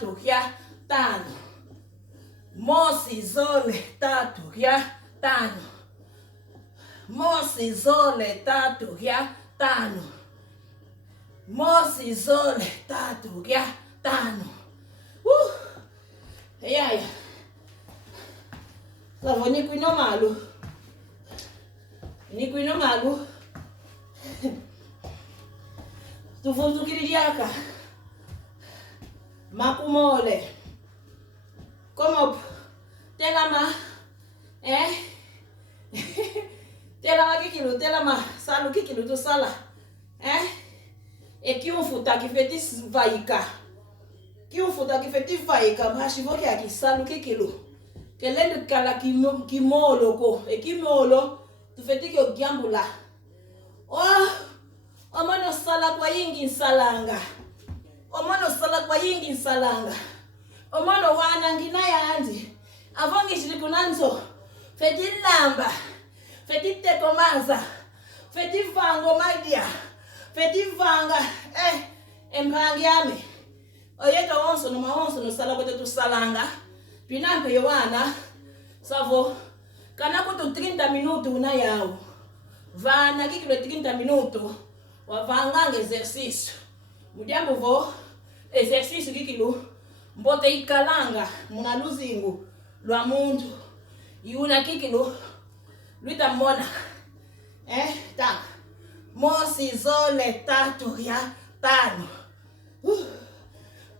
tatu ya tano. Mosi zole tatu ya tano. Mosi zole tatu ya tano. Mosi zole tatu ya tano. Yaya. Savo ni kuino malu. Ni kuino malu. Tuvuzukiriaka. Makumole. Como telama telama kikilo telama salu kikilo to sala e ki ufuta ki feti vaika ki ufuta ki feti vaika bashi voki aki salu kikilo kelende kala ki molo ko e ki molo tu feti ki ogiambula omano sala kwa yingi salanga omano sala kwa yingi salanga omano wana ngina yandi avongi shirikunanzo feti lamba feti tekomaza feti vango maidia feti vanga empangi yami oyeka wonso no mawonso no sala kote tu salanga pinampe yowana savo kana kutu 30 minutos una yao vana kikilo 30 minutos wavanga exercício mudiambo vo exercício kikilo mbote ikalanga muna luzingu lwa mundu yuna kikilo luita mona ta mosi zole tatu ya tano.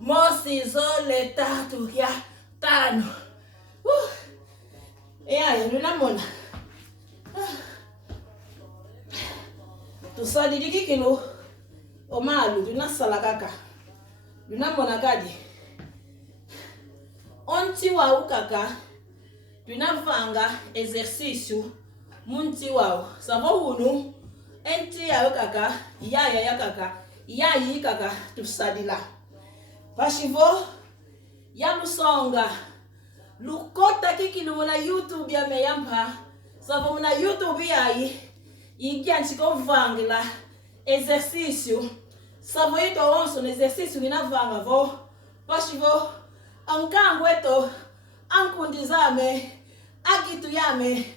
Mosi zole tatu ya tano. Luna mona tusadidi kikilo omalu luna salakaka luna mona kadi onti wa ukaka tunavanga exercício munti wao savo hunu enti ya ukaka ya kaka yi kaka tusadila pashivo ya lusonga lukota kikilo na YouTube ya meyampa savo na YouTube yayi ikianchi kovangila exercício savo ito onso na exercício inavanga vo pashivo ankangu eto ankundizame akitu yame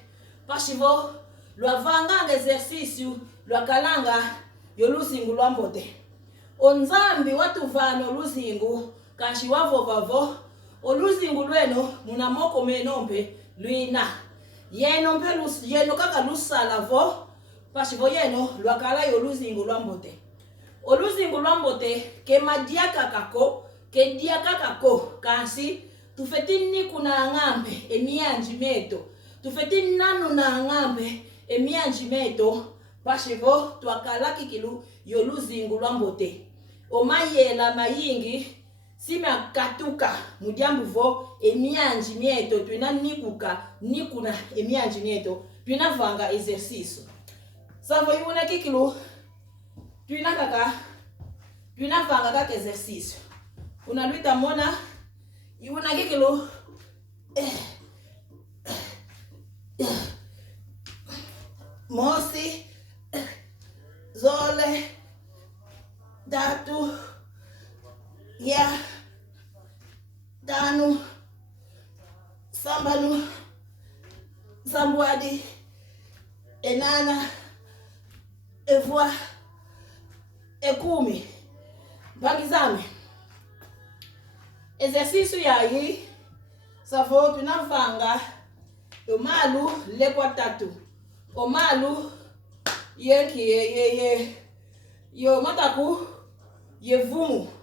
pashivo lwavanga exercício lwakalanga yoluzingu lwambote onzambi watuvano luzingu kashi wavo oluzingu lweno munamoko menombe luina yeno kaka lusala vo pashivo yeno lwakala yoluzingu lwambote oluzingu lwambote kemadiaka kako kedia kakako kasi tufetini kuna ngambe emianji meto tufetini nanu na ngambe emianji meto pashivo twakala kikilu yoluzingu lwambote omayela mayingi sima katuka mudiambu vo emianji meto tuina nikuna emianji meto tuina vanga exercício savo yuna kikilu tuina vanga kaka exercício unaluita mona yuna kikilo mosi zole tatu ya tano sambanu sambwadi enana evwa ekumi bagizame exercício yayi savo tunavanga omalu lekwa tatu omalu ye mataku yevumu